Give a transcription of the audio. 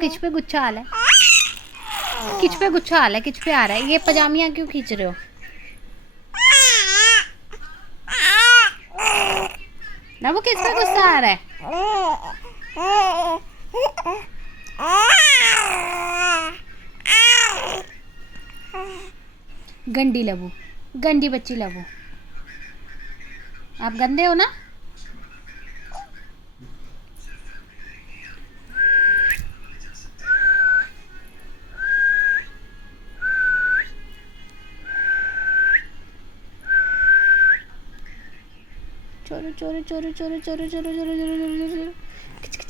किच पे गुच्छा हाल है, किच पे गुच्छा हाल है, किच पे आ रहा है। ये पजामियाँ क्यों खींच रहे हो? ना वो किस पे गुस्सा आ रहा है? गंदी लबू, गंदी बच्ची लबू, आप गंदे हो ना। चोरो चोरो चोरो चोरो चोरो चोरो चोरो चोरो चोरो चोरो